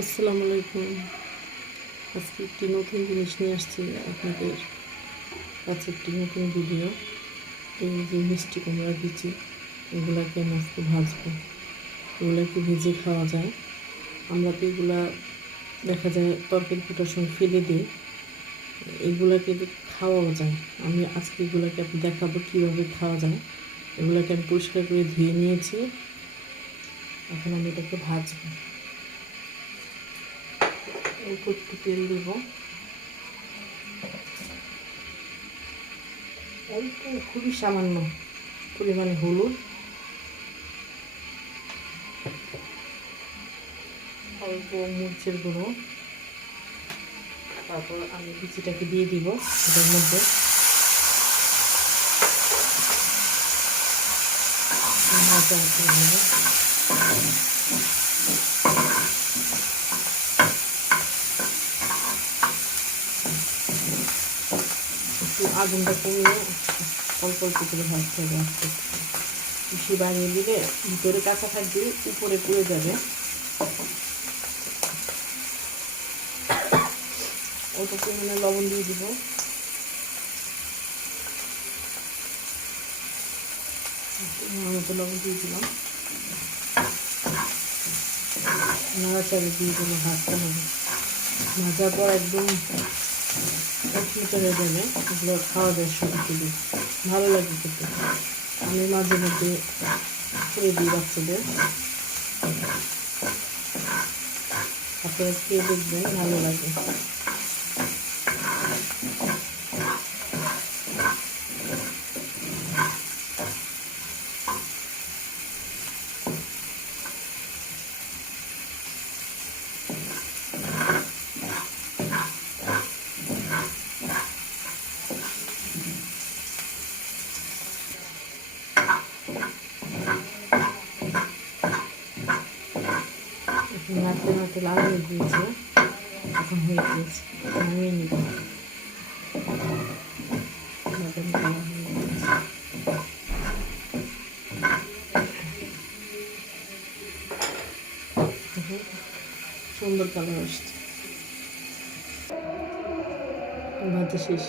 আসসালামু আলাইকুম। আজকে একটি নতুন জিনিস নিয়ে আসছি আপনাদের কাছে, একটি নতুন ভিডিও। এই যে মিষ্টি কুমড়া বিচি, এগুলাকে আমি আজকে ভাজবো। এগুলাকে ভেজে খাওয়া যায়। আমরা তো এগুলা দেখা যায় তরকারি ফুটার সময় ফেলে দিই, এগুলাকে খাওয়াও যায়। আমি আজকে এগুলাকে আপনি দেখাবো কীভাবে খাওয়া যায়। এগুলাকে আমি পরিষ্কার করে ধুয়ে নিয়েছি, এখন আমি এটাকে ভাজবো। অল্প একটু তেল দেব, অল্প খুবই সামান্য পরিমাণে হলুদ, অল্প মরিচের গুঁড়ো। তারপর আমি বিচিটাকে দিয়ে দিব এটার মধ্যে। একটু আগুনটা কমিয়ে অল্প অল্প করে ভাজতে হবে আস্তে আস্তে। বেশি বাড়িয়ে দিলে ভিতরে কাঁচা থাকবে, উপরে পুড়ে যাবে। অল্প পরিমাণে লবণ দিয়ে দিব, মতো লবণ দিয়ে দিলাম। নাড়াচাড়া দিয়ে দিলে ভাজতে হবে। ভাজার পর একদম উঠে হয়ে যাবে। এগুলো খাওয়া যায় শুরু থেকে, ভালো লাগে খেতে। আমি মাঝে মধ্যে করে দিই বাচ্চাদের, আপনারা খেয়ে দেখবেন, ভালো লাগে। নাড়তে নাড়তে লাল হয়ে গিয়েছে, এখন হয়ে গিয়েছে, নামিয়ে নিব। সুন্দর কালার আসছে, ভাজা শেষ।